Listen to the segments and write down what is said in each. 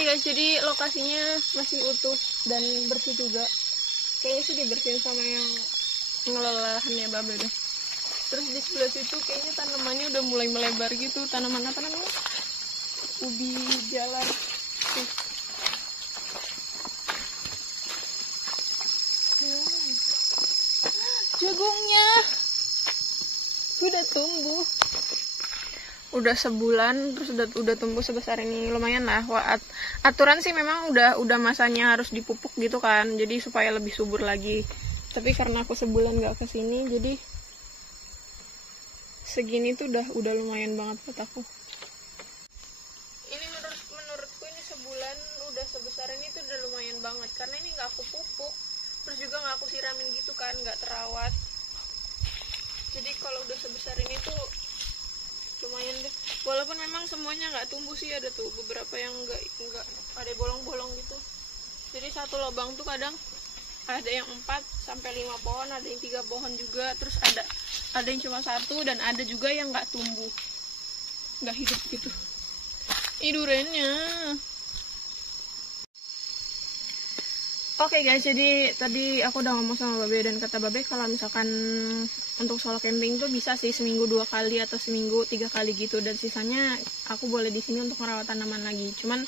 Oke guys, jadi lokasinya masih utuh dan bersih juga. Kayaknya sih dibersihin sama yang ngelolahannya Babe deh. Terus di sebelah situ kayaknya tanamannya udah mulai melebar gitu. Tanaman apa namanya? Ubi jalan. Tuh. Jagungnya udah tumbuh. Udah sebulan terus udah tumbuh sebesar ini, lumayan lah. Aturan sih memang udah masanya harus dipupuk gitu kan, jadi supaya lebih subur lagi. Tapi karena aku sebulan nggak kesini, jadi segini tuh udah lumayan banget buat aku. Ini menurutku ini sebulan udah sebesar ini tuh udah lumayan banget, karena ini nggak aku pupuk, terus juga nggak aku siramin gitu kan, nggak terawat. Jadi kalau udah sebesar ini tuh lumayan deh, walaupun memang semuanya nggak tumbuh sih, ada tuh beberapa yang nggak ada bolong-bolong gitu. Jadi satu lubang tuh kadang ada yang 4 sampai 5 pohon, ada yang 3 pohon juga, terus ada yang cuma 1, dan ada juga yang nggak tumbuh, nggak hidup gitu. Ini durennya. Oke guys, jadi tadi aku udah ngomong sama Babe, dan kata Babe kalau misalkan untuk solo camping tuh bisa sih seminggu 2 kali atau seminggu 3 kali gitu, dan sisanya aku boleh di sini untuk merawat tanaman lagi. Cuman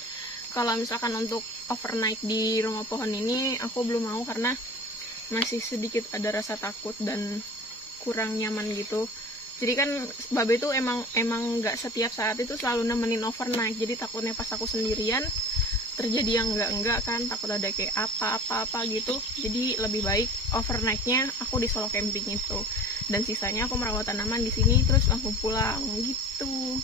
kalau misalkan untuk overnight di rumah pohon ini aku belum mau, karena masih sedikit ada rasa takut dan kurang nyaman gitu. Jadi kan Babe tuh emang nggak setiap saat itu selalu nemenin overnight, jadi takutnya pas aku sendirian terjadi yang enggak kan, takut ada kayak apa gitu. Jadi lebih baik overnightnya aku di solo camping itu, dan sisanya aku merawat tanaman di sini terus langsung pulang gitu.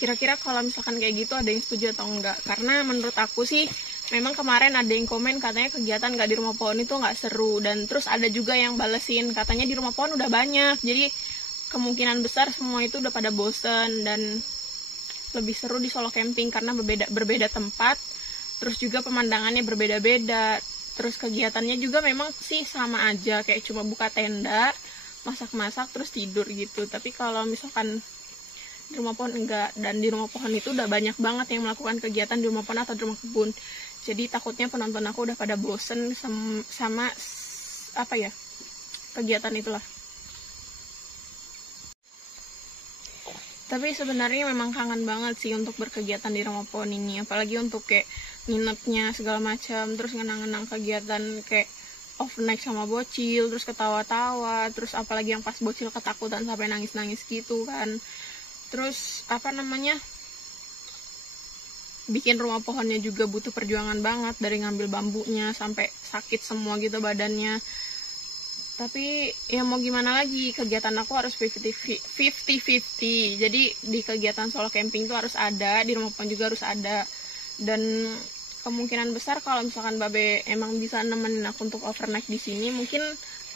Kira-kira kalau misalkan kayak gitu ada yang setuju atau enggak? Karena menurut aku sih memang kemarin ada yang komen katanya kegiatan nggak di rumah pohon itu nggak seru, dan terus ada juga yang balesin katanya di rumah pohon udah banyak, jadi kemungkinan besar semua itu udah pada bosen, dan lebih seru di solo camping karena berbeda tempat, terus juga pemandangannya berbeda-beda, terus kegiatannya juga memang sih sama aja, kayak cuma buka tenda, masak-masak, terus tidur gitu. Tapi kalau misalkan di rumah pohon enggak, dan di rumah pohon itu udah banyak banget yang melakukan kegiatan di rumah pohon atau di rumah kebun. Jadi takutnya penonton aku udah pada bosen sama apa ya, kegiatan itulah. Tapi sebenarnya memang kangen banget sih untuk berkegiatan di rumah pohon ini, apalagi untuk kayak nginepnya segala macam, terus ngenang-ngenang kegiatan kayak overnight sama bocil, terus ketawa-tawa, terus apalagi yang pas bocil ketakutan sampai nangis-nangis gitu kan. Terus apa namanya, bikin rumah pohonnya juga butuh perjuangan banget, dari ngambil bambunya sampai sakit semua gitu badannya. Tapi ya mau gimana lagi, kegiatan aku harus 50-50. Jadi di kegiatan solo camping tuh harus ada, di rumah pohon juga harus ada. Dan kemungkinan besar kalau misalkan Babe emang bisa nemenin aku untuk overnight di sini, mungkin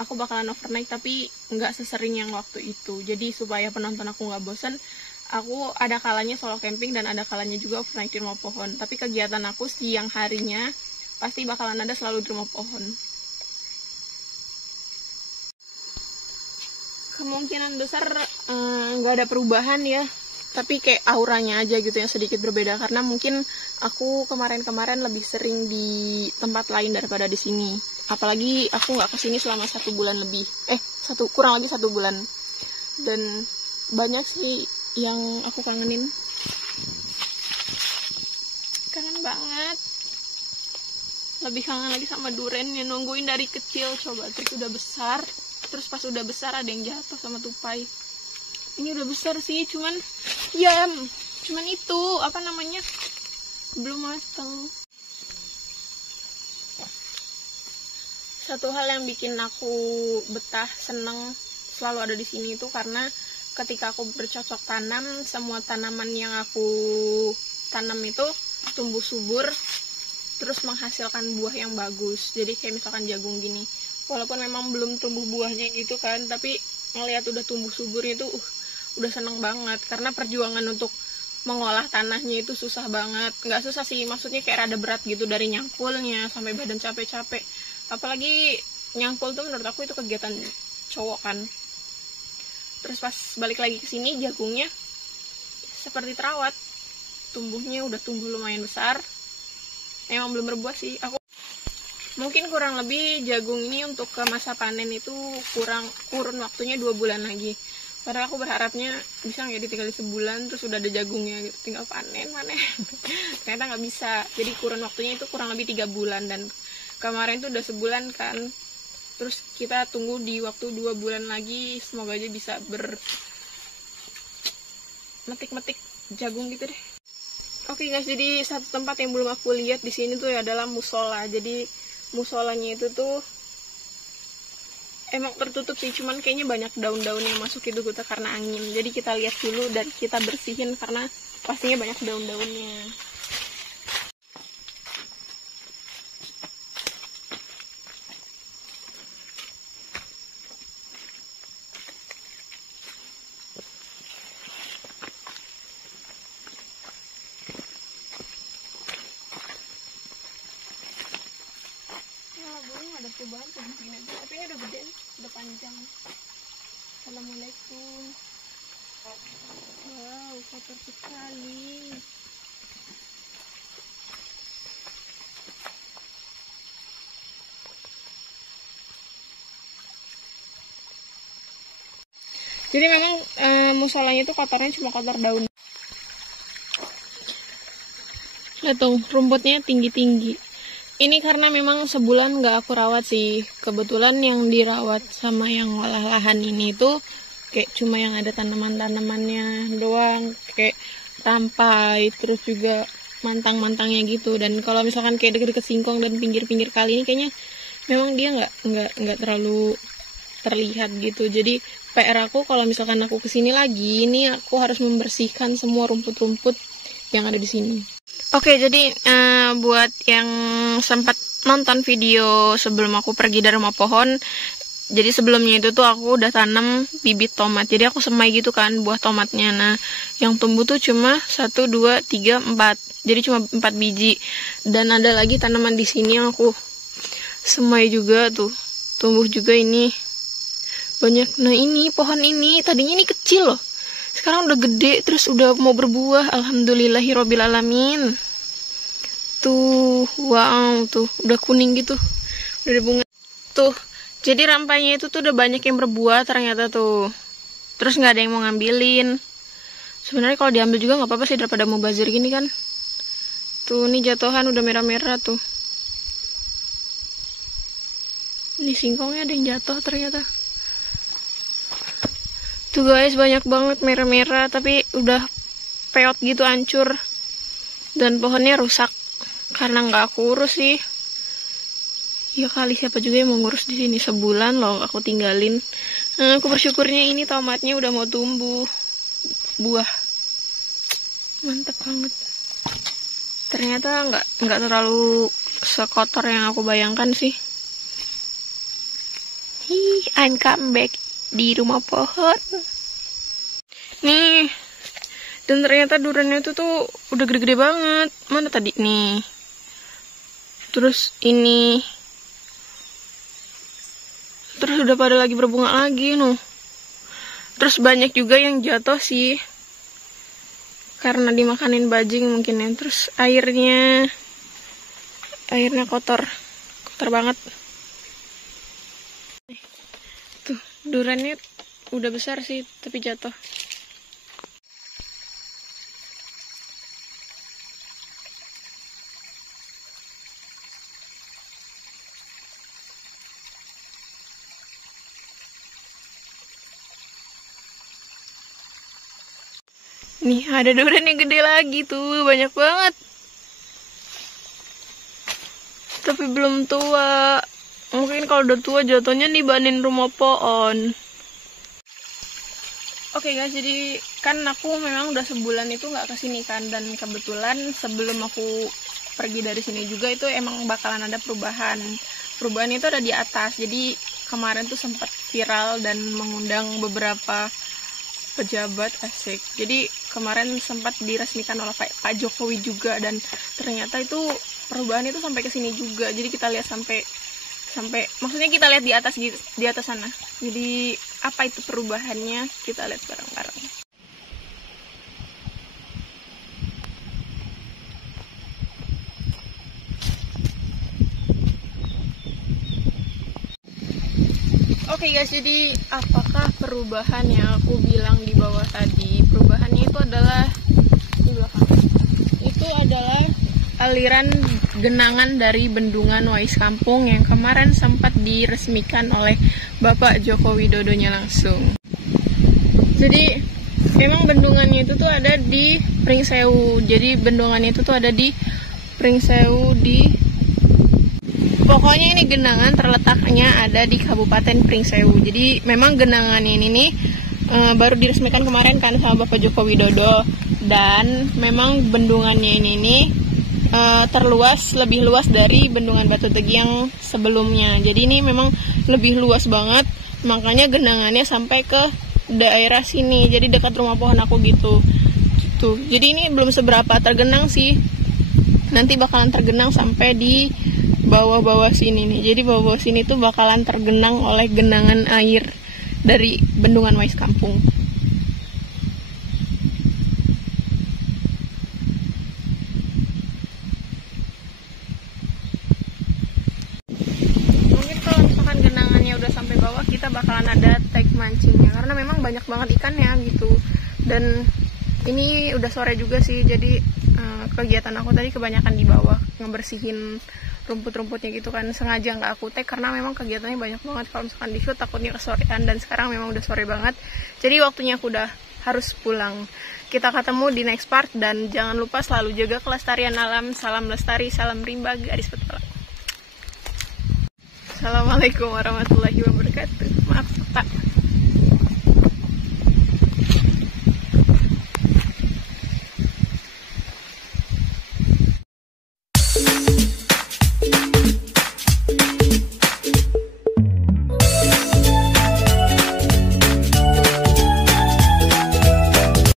aku bakalan overnight, tapi nggak sesering yang waktu itu. Jadi supaya penonton aku nggak bosen, aku ada kalanya solo camping dan ada kalanya juga overnight di rumah pohon. Tapi kegiatan aku siang harinya pasti bakalan ada selalu di rumah pohon. Kemungkinan besar nggak ada perubahan ya, tapi kayak auranya aja gitu yang sedikit berbeda, karena mungkin aku kemarin lebih sering di tempat lain daripada di sini. Apalagi aku nggak kesini selama 1 bulan lebih, kurang lebih 1 bulan, dan banyak sih yang aku kangenin. Kangen banget. Lebih kangen lagi sama duren yang nungguin dari kecil, coba terus udah besar. Terus pas udah besar ada yang jatuh sama tupai. Ini udah besar sih, cuman itu apa namanya, belum matang. Satu hal yang bikin aku betah, seneng selalu ada di sini itu karena ketika aku bercocok tanam, semua tanaman yang aku tanam itu tumbuh subur, terus menghasilkan buah yang bagus. Jadi kayak misalkan jagung gini, walaupun memang belum tumbuh buahnya gitu kan, tapi ngelihat udah tumbuh subur itu udah seneng banget. Karena perjuangan untuk mengolah tanahnya itu susah banget, nggak susah sih, maksudnya kayak rada berat gitu, dari nyangkulnya sampai badan capek-capek. Apalagi nyangkul tuh menurut aku itu kegiatan cowok kan. Terus pas balik lagi ke sini, jagungnya seperti terawat, tumbuhnya udah tumbuh lumayan besar. Emang belum berbuah sih. Aku mungkin kurang lebih jagung ini untuk ke masa panen itu kurun waktunya 2 bulan lagi. Padahal aku berharapnya bisa nggak ditinggal sebulan terus udah ada jagungnya gitu, tinggal panen. Ternyata nggak bisa. Jadi kurun waktunya itu kurang lebih 3 bulan, dan kemarin tuh udah sebulan kan. Terus kita tunggu di waktu 2 bulan lagi, semoga aja bisa metik-metik jagung gitu deh. Oke guys, jadi satu tempat yang belum aku lihat di sini tuh adalah musola. Jadi musolanya itu tuh emang tertutup sih, cuman kayaknya banyak daun-daun yang masuk itu karena angin. Jadi kita lihat dulu dan kita bersihin karena pastinya banyak daun-daunnya. Ada perubahan tuh begini aja, tapi ini udah gede nih, udah panjang. Assalamualaikum. Wow, kotor sekali. Jadi memang musolanya itu kotornya cuma kotor daun. Lihat tuh, rumputnya tinggi-tinggi. Ini karena memang sebulan nggak aku rawat sih. Kebetulan yang dirawat sama yang olah lahan ini tuh kayak cuma yang ada tanaman-tanamannya doang, kayak rampai, terus juga mantang-mantangnya gitu. Dan kalau misalkan kayak deket-deket singkong dan pinggir-pinggir kali ini kayaknya memang dia nggak terlalu terlihat gitu. Jadi PR aku kalau misalkan aku kesini lagi, ini aku harus membersihkan semua rumput-rumput yang ada di sini. Oke, jadi buat yang sempat nonton video sebelum aku pergi dari rumah pohon, jadi sebelumnya itu tuh aku udah tanam bibit tomat. Jadi aku semai gitu kan buah tomatnya. Nah, yang tumbuh tuh cuma 1, 2, 3, 4. Jadi cuma 4 biji. Dan ada lagi tanaman di sini yang aku semai juga tuh. Tumbuh juga ini. Banyak. Nah, ini pohon ini tadinya ini kecil loh. Sekarang udah gede, terus udah mau berbuah. Alhamdulillahirobbil alamin. Tuh, wow, tuh udah kuning gitu, udah ada bunga. Tuh, jadi rampainya itu tuh udah banyak yang berbuah ternyata tuh. Terus nggak ada yang mau ngambilin. Sebenarnya kalau diambil juga nggak apa-apa sih daripada mau bazir gini kan. Tuh, ini jatuhan udah merah-merah tuh. Ini singkongnya ada yang jatuh ternyata. Tuh guys, banyak banget merah-merah, tapi udah peot gitu, hancur. Dan pohonnya rusak karena nggak aku urus sih. Ya kali siapa juga yang mau ngurus di sini, sebulan loh aku tinggalin. Aku bersyukurnya ini tomatnya udah mau tumbuh buah. Mantap banget. Ternyata nggak terlalu sekotor yang aku bayangkan sih. I'm come back di rumah pohon. Nih. Dan ternyata duriannya itu tuh udah gede-gede banget. Mana tadi nih? Terus ini. Terus udah pada lagi berbunga lagi nuh. Terus banyak juga yang jatuh sih. Karena dimakanin bajing mungkin ya. Terus airnya kotor. Kotor banget. Tuh, duriannya udah besar sih, tapi jatuh. Nih, ada durian yang gede lagi tuh, banyak banget. Tapi belum tua. Mungkin kalau udah tua jatuhnya dibanin rumah pohon. Oke guys, jadi kan aku memang udah sebulan itu nggak kesini kan. Dan kebetulan sebelum aku pergi dari sini juga itu emang bakalan ada perubahan. Perubahan itu ada di atas. Jadi kemarin tuh sempat viral dan mengundang beberapa pejabat, asik. Jadi kemarin sempat diresmikan oleh Pak Jokowi juga, dan ternyata itu perubahan itu sampai ke sini juga. Jadi kita lihat sampai maksudnya kita lihat di atas sana. Jadi apa itu perubahannya, kita lihat bareng-bareng. Oke guys, jadi apakah perubahan yang aku bilang di bawah tadi, perubahannya itu adalah di belakang. Itu adalah aliran genangan dari bendungan Wais Kampung yang kemarin sempat diresmikan oleh Bapak Joko Widodonya langsung. Jadi memang bendungannya itu tuh ada di Pringsewu. Jadi bendungannya itu tuh ada di Pringsewu pokoknya ini genangan terletaknya ada di Kabupaten Pringsewu. Jadi memang genangan ini nih baru diresmikan kemarin kan sama Bapak Joko Widodo, dan memang bendungannya ini nih lebih luas dari bendungan Batu Tegi yang sebelumnya. Jadi ini memang lebih luas banget, makanya genangannya sampai ke daerah sini. Jadi dekat rumah pohon aku gitu. Tuh. Jadi ini belum seberapa tergenang sih. Nanti bakalan tergenang sampai di bawah-bawah sini nih. Jadi bawah-bawah sini tuh bakalan tergenang oleh genangan air dari bendungan Wais Kampung. Mungkin kalau misalkan genangannya udah sampai bawah, kita bakalan ada take mancingnya karena memang banyak banget ikannya gitu. Dan ini udah sore juga sih, jadi kegiatan aku tadi kebanyakan di bawah ngebersihin rumput-rumputnya gitu kan. Sengaja nggak aku tag karena memang kegiatannya banyak banget. Kalau misalkan di shoot takutnya kesorean, dan sekarang memang udah sore banget, jadi waktunya aku udah harus pulang. Kita ketemu di next part, dan jangan lupa selalu jaga kelestarian alam. Salam lestari, salam rimba, garis petualang. Assalamualaikum warahmatullahi wabarakatuh. Maaf Pak.